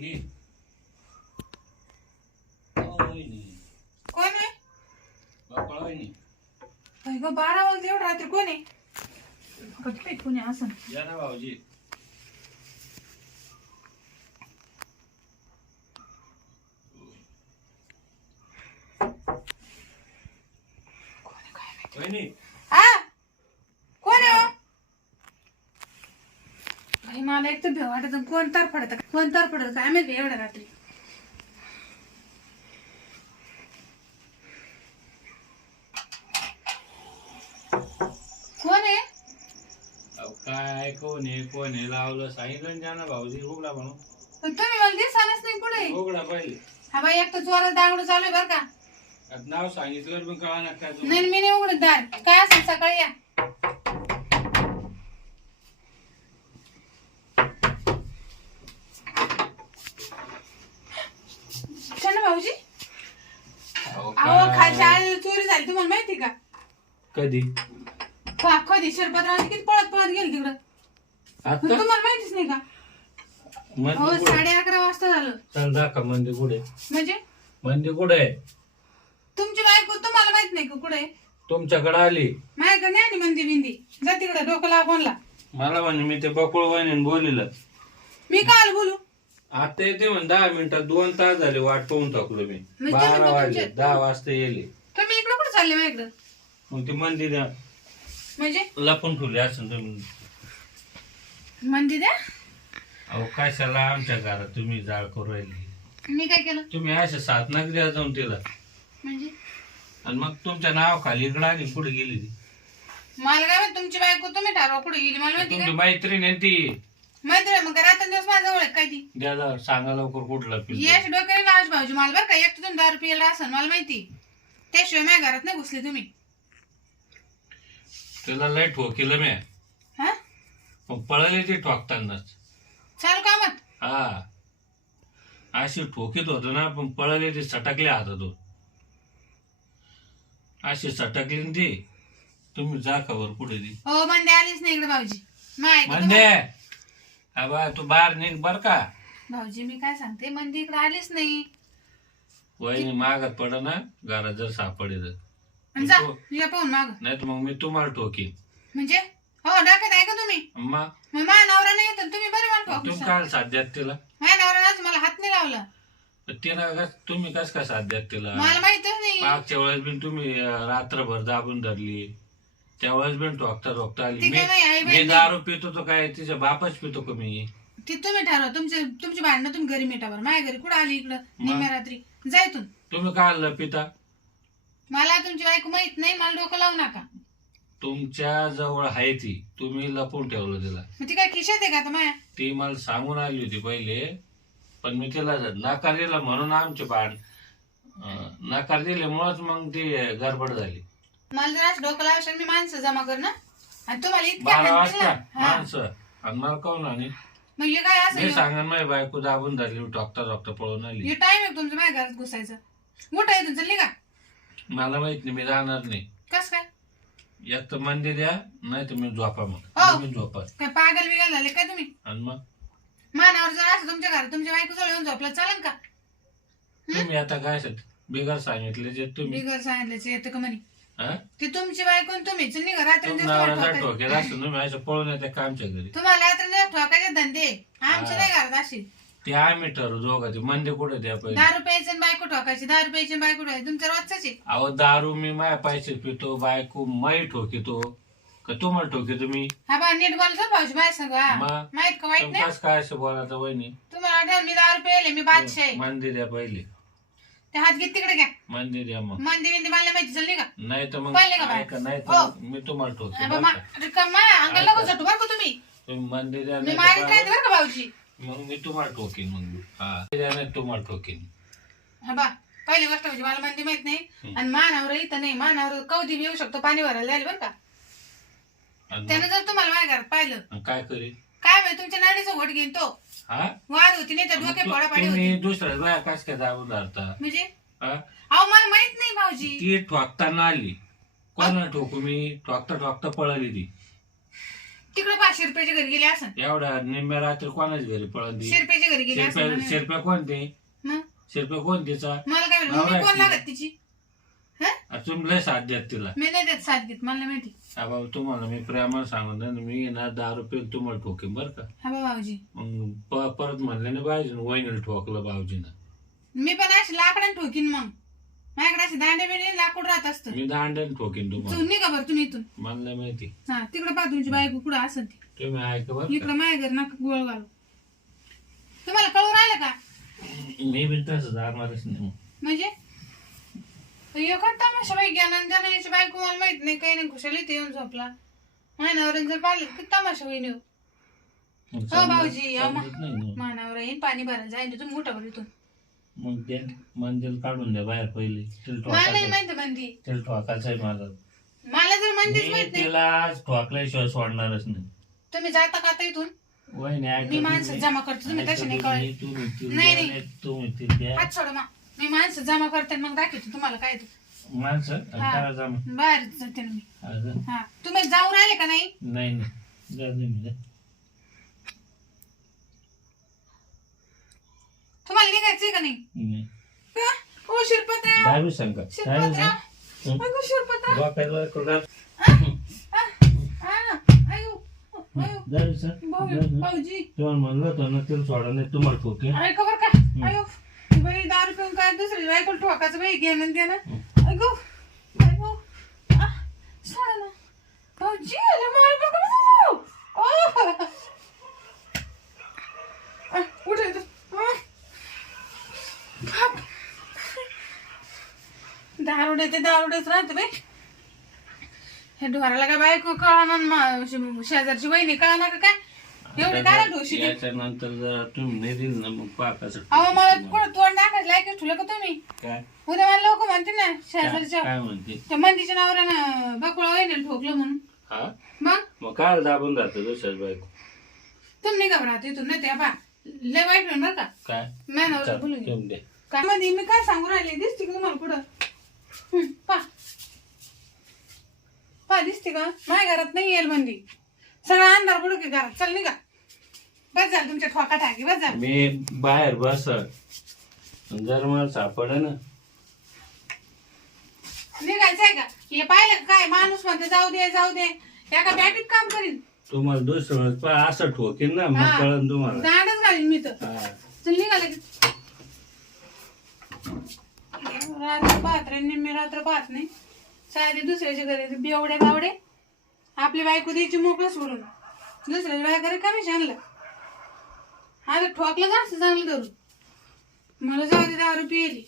वहिनी वहिनी कोण आहे? बापा वहिनी. बाई गं, बारा वाजले एवढं रात्री कोण आहे? बाई, कोणी असं. या ना भाऊजी. वहिनी हा कोण आहे हो? बाई मला एक तर भेव वाटत कोण तर पडत कोण तर पडत काय माहिती एवढ्या रात्री. कोण आहे? अहो, काय कोण आहे कोण आहे? लावलं सांगितलं ना भाऊजी उघडा म्हणून. पण तुम्ही मला दिसानच नाही कुठे. उघडा पहिले. हा बाई एक तर जोरात दांगडू चालू आहे बरं का. आता नाव सांगितलं पण कळा ना काय नाही मी नाही उघडत दार. काय असेल सकाळी या शना भाऊजी अहो, अहो काय? खालच्या आळीला चोरी झाली तुम्हाला माहिती का कधी? कधी? शरपतराव किती पळत पळत गेली तिकडं? पण आता तुम्हाला माहितीच नाही का? हो मंदिर साडे अकरा वाजता झालं. दाखवा मंदिर कुठे? म्हणजे? मंदिर कुठे आहे? तुमची बायको तुम्हाला माहीत नाही का कुठे तुमच्याकडे आली? माझ्याकडे नाही आणि मंदी बिंदी. जा तिकडे डोकं कोणला. मला म्हणे मी ते बकुळ वहिनी बोलिलं मी काल बोलू. आता येते म्हण दहा मिनिटात दोन तास झाले वाट पाहून टाकलो मी. बारा वाजले दहा वाजता येले. तुम्ही इकडे कुठे चालले माझ्याकडं मग ते मंदिर म्हणजे? लपून ठेवले असं तुम्ही. मंदी द्या अहो कशाला आमच्या घरात तुम्ही जाळ करू राहिली? मी काय केलं? तुम्ही असे सात नग द्या जाऊन तिला म्हणजे? आणि मग तुमच्या नाव खाली इकडं आली कुठे गेली. ती मला काय माहीत तुमची बायको तुम्ही ठरवा कुठे गेली. मला माहिती तुमची मैत्रीण आहे ती. माहिती आहे, मग रात्र दिवस माझ्या जवळ आहे काय ती? द्याला सांगा लवकर कुठलं पिल यश डोक्याने लाज भाऊजी. मला बरं का एक तुम्ही दारू पियला असेल मला माहिती. त्याशिवाय माझ्या घरात नाही घुसले तुम्ही. तिला लय ठोकेलं मी. हा? मग पळाली ती ठोकतानाच. चालू कामात. हा. अशी ठोकीत होतो ना पण पळाली ती सटकली हातातून. अशी सटकली ना ती. तुम्ही जा खबर पुढे ती. हो मंदे आलीच नाही इकडे भाऊजी. माय म्हणजे अबा तू बाहेर निघ बर का. भाऊजी मी काय सांगते मंदी इकडे आलीच नाही. वहिनी मागत पड ना घरात जर सापडेल आणि जा या पाहून माग. नाही तर मग मी तुम्हाला ठोकीन. म्हणजे? हो डाकत आहे का तुम्ही? अम्मा. मग माझ्या नवरा नाही येत तुम्ही बरे मला तुम्ही काय साथ द्यात तिला? माझ्या नवऱ्यानं मला हात नाही लावला. पण तिला कस तुम्ही कस काय साथ द्यात तिला? मला माहितच नाही. मागच्या वेळेस बिन तुम्ही अं, रात्रभर दाबून धरली. त्यावेळेस बिन ठोकता ठोकता आली. ती काय नाही, आई मी मी दारू पितो तो काय तिच्या बापच पितो का मी? ते तुम्ही ठरवा तुमचे तुमची भांडणं तुम्ही घरी मिटावर माझ्या घरी कुठं आली इकडं? निम्म्या रात्री. जायतून तुम्ही काय पिता? मला तुमची बायको माहीत नाही मला डोकं लावू नका. तुमच्या जवळ आहे ती. तुम्ही लपून ठेवलं तिला. मग ती काय खिशात आहे का आता माया? ती मला सांगून आली होती पहिले पण मी तिला नकार दिला म्हणून आमचे बाण अं, नकार दिल्यामुळेच मग ती गडबड झाली. मला जर असं डोकं लावशाल मी माणसं जमा कर ना? आणि तुम्हाला इतक्या बारा हाणतील वाजता ना हा. माणसं. आणि मला काऊन आणि? मग हे काय मी असं सांगन माझी बायको दाबून धरली टॉकता टॉकता पळून आली. हे टाइम आहे तुमचं? माझ्या घरात घुसायचं. मोठं आहे तुमचं का? मला माहीत नाही मी राहणार नाही. कस काय? एक तर मंदिर द्या नाही तर मी झोपा मग. हो. मी झोपा. काय पागल बिगल झाले काय तुम्ही? आणि मग? मानावर जर असं तुमच्या घरात तुमच्या बायको जवळ येऊन झोपला चालेल का? तुम्ही आता काय सांग बिगर सांगितले जे तुम्ही? बिगर सांगितल्याचं येतं का म्हणे? हा? ते तुमची बायको आणि तुम्हीच. नाही का रात्री तुम्ही तुम्हाला नवऱ्याचा ठोकायचं. ठोकेला असतो तुम्ही असं पळून येते का आमच्या घरी? तुम्हाला ठोकायचे धंदे. आमचे हा. नाही घरात अशी ते आम्ही ठरवू दोघं ते मंदिर कुठे द्या पहिले? दारू प्यायचं आणि बायको ठोकायची दारू प्यायची आणि बायको ठोकायची. तुमच्या रोजच आहे. अहो दारू मी माया पैसे पितो बायको मै ठोकितो. का तुम्हाला ठोकितो मी? हा बा नीट बोलतो भाऊजी बाय सांग मग? माहीत का वाईट नाही. कस काय असं बोलायचं वहिनी? तुम्हाला मी दारू प्यायले मी बादशाह. आहे मंदिर द्या पहिले. ते हात घेत तिकडे घ्या. मंदिर द्या मग. मंदी बिंदी मला माहिती चालली का? नाही तर मग पहिले का बाय? ऐका, नाही हो. तर मी तुम्हाला ठोके अंगाला झटू बरं का तुम्ही? तुम्ही मंदिर मी नाही मारीत राहते बरं का भाऊजी? मग मी तुम्हाला ठोकीन मग हा. द्या नाही तर तुम्हाला ठोकीन. हा बा पहिली गोष्ट म्हणजे मला मंदी माहीत नाही. आणि मानावर इथं नाही मानावर कवधी बी येऊ शकतो पाणी भरायला जाईल बरं का? त्यानं जर तुम्हाला माझ्या घरात पाहिलं. मग काय करीन काय माहिती तुमच्या नाडीचं घोट घेईन तो. हा? वाद होती नाही तर मग डोके तु- फोडा तुम्ही होती. दुसऱ्या बाया कस काय दाबून धरता? म्हणजे? हा? अहो मला माहीत नाही भाऊजी. ती ठोकताना आली. कोणाला ठोकू मी? ठोकता ठोकता पळाली ती. तिकडे पा शिरपेच्या घरी गेले असं एवढ्या निम्म्या रात्री कोणाच्या घरी पळत शिरपेच्या घरी गेले असं शिरप्या कोणते? मग शिरप्या कोण तिचा? मला काय म्हणलं, नवरा मी कोण लागत तिची? हा? आ, तुम्ही लय साथ द्यात तिला. मी नाही देत साथ घेत मला नाही माहिती. हा बाबा तुम्हाला मी प्रेमाला सांगून ना मी ना दहा रुपये तुम्हाला ठोकेन बरं का. हा बा भाऊजी. मग प- परत म्हणलं ना बायजून वहिनीला ठोकलं भाऊजीनं. मी पण अशी लाकडाने ठोकीन मग. माझ्याकडे अशी दांडे बिंडे लाकूड राहत असतं. मी दांड्याने ठोकेन तुम्हाला. निघा बरं तुम्ही इथून. मला नाही माहिती. हा तिकडे पा तुमची बायको कुठं असेल ती. तुम्ही ऐका बरं इकडं माझ्या घर नका गोळ घालू. तुम्हाला कळून राहिलं का? मी बी तसं जाणारच नाही मग. म्हणजे? एखाद तमाशा बाई याची बायको मला माहीत नाही काही नाही खुशाली इथे येऊन झोपला. मानावर जर पाहिलं किती तमाशा होईन ह्यो. मग हो भाऊजी, समजत- या मग. समजत नाही ना. मानावर येईन पाणी भरायला जाईन तुम्ही मोठा भर इथून. मग मंदिर काढून द्या बाहेर पहिले. तिला मला नाही ठोकायचं माहिती तिला ठोकायचं आहे मला मला जर म्हणतीच मी माहीत नाही. तिला आज ठोकल्याशिवाय सोडणारच नाही. तुम्ही जाता का आता इथून? ऐकत मी माणसं नाही. जमा करते तुम्ही तसे नाही नाही. नाही, नाही. नाही. हात सोडा मा मी माणसं जमा करते आणि मग दाखवते तुम्हाला काय ते. माणसं हा. करा जमा. बाहेर जाते ना मी हा. हा तुम्ही जाऊन राहिले का नाही नाही नाही. तुम्हाला निघायचंय का नाही नाही. का? ओ? अगं डोक्याला कुठं- आयो. जा बी सांग. भाऊ- जा बी. भाऊजी तुम्हाला म्हणलं होतं ना तिला सोडा नाही तुम्हाला ठोके ऐका बरं का अयो बाई दारू पिऊन काय दुसरी बायकोला ठोकायचं बाई घेणं देणं ऐकू आ, सोडा ना भाऊजी आलं मार बघ. ओ. आ, उठ. दारुडे ते दारुडेच राहते बाई हे ढोराला काय बायको कळणार शेजारची वहिनी कळणार का काय? एवढी काय ढोशी नंतर जर तुम्ही नाही दिलं ना मग पाकाचं अहो मला कुठं तोंड टाकायचं? लायक ठुलं का तुम्ही? काय? उद्या मला लोक म्हणते ना शेजारच्या काय म्हणते त्या मंदीच्या नावरानं बकुळा वहिनी ठोकलं म्हणून. हा? मग? मग काय दाबून जातं दुसऱ्याच बायको? तुम्ही घबरात इथून नाही त्या बा लय वाईट होईल बरं का? काय? नाही चल, बोलून घे. दे. काय मध्ये मी काय सांगू राहिले? दिसते का तुम्हाला कुठं दिसते का? माझ्या घरात नाही येईल मंदी सगळा अंधार पडू की घरात चल निघा. बस झालं तुमच्या ठोका टाकी बस झालं. मी बाहेर बस जर मला सापड ना? निघायचं आहे का? हे पाहिलं का काय? माणूस म्हणते जाऊ दे जाऊ दे. एका बॅटीत काम करीन. तुम्हाला दुसरं पा असं ठोकेन ना मग हा. कळन तुम्हाला. दांडच घालीन मी तर. हा. चल निघाले रात्र पाहत रे निम्मी रात्र पाहत नाही. साधे दुसऱ्याच्या घरी बेवडे बावडे. आपली बायको द्यायची मोकळं सोडून. दुसऱ्याच्या बायकडे कमी आणलं आता ठोकलं का असं चांगलं धरून? मला जाऊ दे दारू पियली